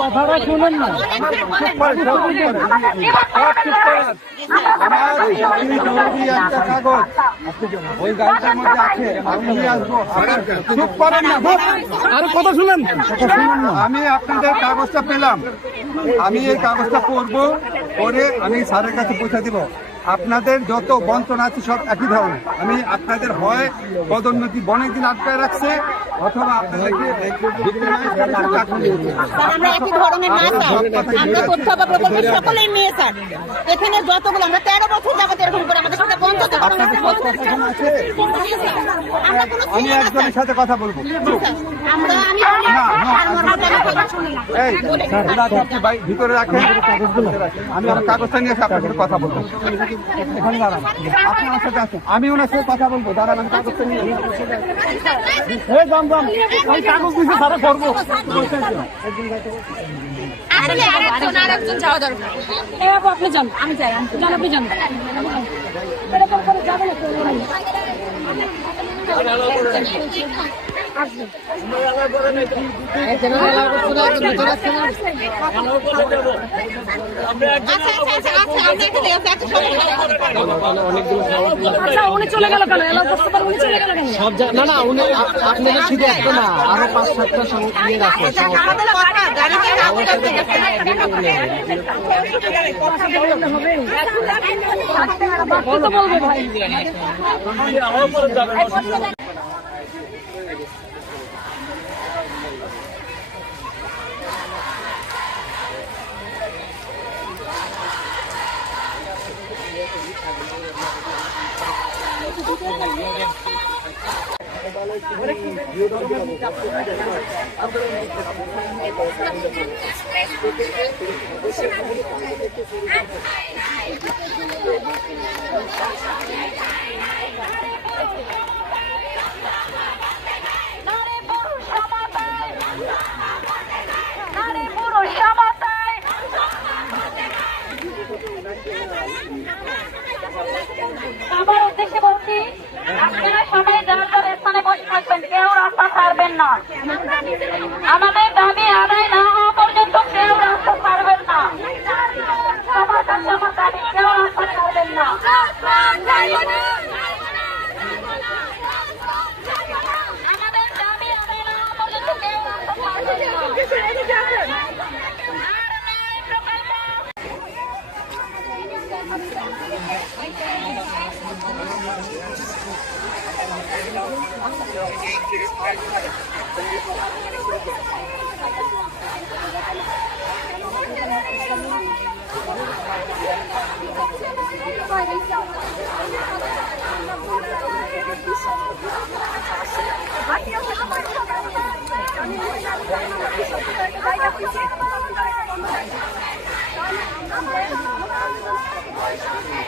কথাটা শুনুন না। একটা কাগজ ওই গাড়িটার মধ্যে আছে, আমি নিয়ে আসবো। চুপ করেন না, আরো কথা শুনেন। আমি আপনাদের কাগজটা পেলাম, আমি এই কাগজটা পড়বো, পড়ে আমি স্যারের কাছে পৌঁছে দিব। আপনাদের যত বঞ্চনা আছে সব একই ধরনের। আমি আপনাদের হয় পদোন্নতি অনেক দিন আটকায় রাখছে, অথবা আপনাদেরকে সকলেই মেয়ে স্যার, এখানে যতগুলো আমরা 13 বছর যাবত এরকম করে আমাদের সাথে বঞ্চিত। আমি একজনের সাথে কথা বলবো। ভিতরে রাখেন, আমি আমার কাগজটা নিয়ে এসে আপনার সাথে কথা বলবো। এখানে দাঁড়ান, আপনি আমার সাথে আসেন, আমি ওনার সাথে কথা বলবো। দাঁড়ান, আমি কাগজটা নিয়ে কাগজ দিচ্ছে তারা করবো। আরেকজন যাওয়া দরকার। আপনি যান, আমি যাই, আপনি যান। এরকম করে যাবেন উনি চলে গেল কেন? উনি চলে গেল কেন? সব না না, উনি আপনাদের শুধু একটা না, আরো 5-7টা ইয়ে আছে। বলবো ভাই আমার উদ্দেশ্যে বলছি, আপনারা সবাই যার যার স্থানে বসে থাকবেন, কেউ রাস্তা ছাড়বেন না। আমাদের দাবি আদায় না হওয়া পর্যন্ত কেউ রাস্তা ছাড়বেন না। সবার কাছে আমার দাবি, কেউ রাস্তা ছাড়বেন না। আমাদের দাবি আদায় না হওয়া পর্যন্ত কেউ রাস্তা ছাড়বেন না। আমি